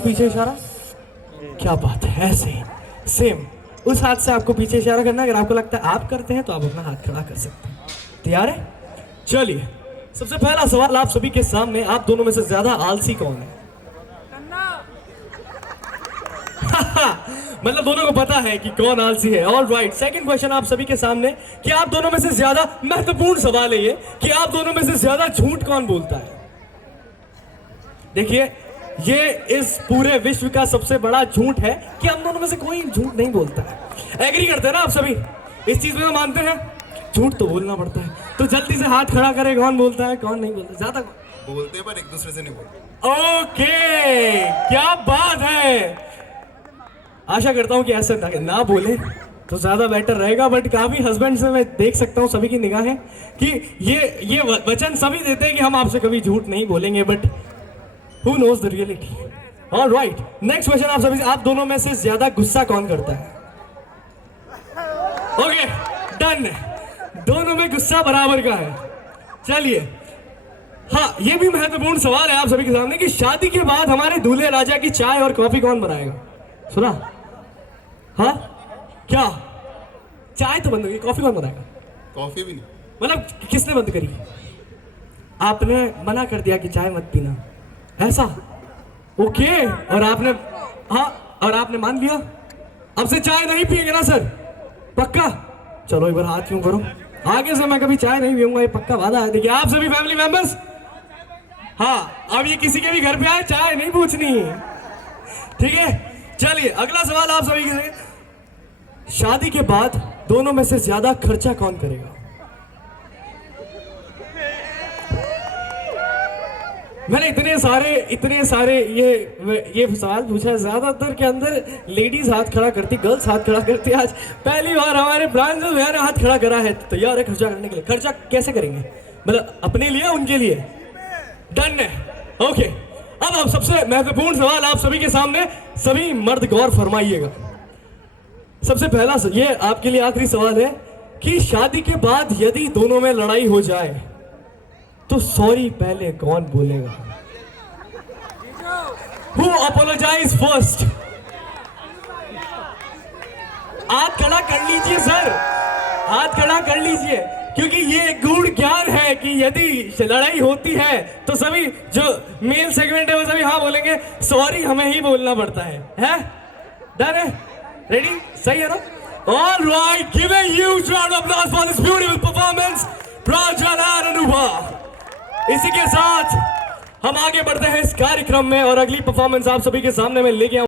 पीछे इशारा, क्या बात है, ऐसे सेम उस हाथ से आपको पीछे इशारा करना है। अगर आपको लगता है आप करते हैं तो आप अपना हाथ खड़ा कर सकते हैं। तैयार है? चलिए, सबसे पहला सवाल आप सभी के सामने, आप दोनों में से ज्यादा आलसी कौन है? मतलब दोनों को पता है कि कौन आलसी है। ऑल राइट, सेकंड क्वेश्चन आप सभी के सामने कि आप दोनों में से ज्यादा, महत्वपूर्ण सवाल है ये, कि आप दोनों में से ज्यादा झूठ कौन बोलता है? देखिए, ये इस पूरे विश्व का सबसे बड़ा झूठ है कि हम दोनों में से कोई झूठ नहीं बोलता है। एग्री करते हैं ना आप सभी? इस चीज में तो मानते हैं, झूठ तो बोलना पड़ता है। तो जल्दी से हाथ खड़ा करें, कौन बोलता है कौन नहीं बोलता? ज्यादा बोलते हैं पर एक दूसरे से नहीं बोलते। ओके, क्या बात है। आशा करता हूं कि ऐसा ना बोले तो ज्यादा बेटर रहेगा। बट काफी हस्बैंड से मैं देख सकता हूं सभी की निगाहें कि ये वचन सभी देते हैं कि हम आपसे कभी झूठ नहीं बोलेंगे, but who knows the reality. All right, next question आप सभी, आप दोनों में से ज्यादा गुस्सा कौन करता है? ओके, डन, दोनों में गुस्सा बराबर का है। चलिए, हाँ, ये भी महत्वपूर्ण सवाल है आप सभी के सामने कि शादी के बाद हमारे दूल्हे राजा की चाय और कॉफी कौन बनाएगा? सुना? हाँ, क्या चाय तो बंद हो गई, कॉफी कौन बनाएगा? कॉफी भी नहीं। मतलब किसने बंद करी? आपने मना कर दिया कि चाय मत पीना, ऐसा? ओके, और आपने, हाँ, और आपने मान लिया, अब से चाय नहीं पिएंगे ना सर? पक्का? चलो एक बार हाथ क्यों करो, आगे से मैं कभी चाय नहीं पीऊंगा, ये पक्का वादा है। देखिए आप सभी फैमिली मेंबर्स, हाँ, अब ये किसी के भी घर पे आए चाय नहीं पूछनी, ठीक है? चलिए, अगला सवाल आप सभी के, शादी के बाद दोनों में से ज्यादा खर्चा कौन करेगा? मैंने इतने सारे ये सवाल पूछा है, ज्यादातर के अंदर लेडीज हाथ खड़ा करती, गर्ल्स हाथ खड़ा करती। आज पहली बार हमारे प्रांजल भैया ने हाथ खड़ा करा है, तैयार है खर्चा करने के लिए। खर्चा कैसे करेंगे? मतलब अपने लिए, उनके लिए? डन है, ओके। अब सबसे महत्वपूर्ण सवाल आप सभी के सामने, सभी मर्द गौर फरमाइएगा। सबसे पहला ये आपके लिए आखिरी सवाल है कि शादी के बाद यदि दोनों में लड़ाई हो जाए तो सॉरी पहले कौन बोलेगा? Who apologize first? हाथ खड़ा कर लीजिए सर, हाथ खड़ा कर लीजिए, क्योंकि ये गूढ़ ज्ञान है कि यदि लड़ाई होती है तो सभी जो मेल सेगमेंट है वो सभी हाँ बोलेंगे, सॉरी हमें ही बोलना पड़ता है? डन है? रेडी? सही है ना? All right, give a huge round of applause for this beautiful performance, Pranjal and Anubha. इसी के साथ हम आगे बढ़ते हैं इस कार्यक्रम में और अगली परफॉर्मेंस आप सभी के सामने मैं लेके आऊं।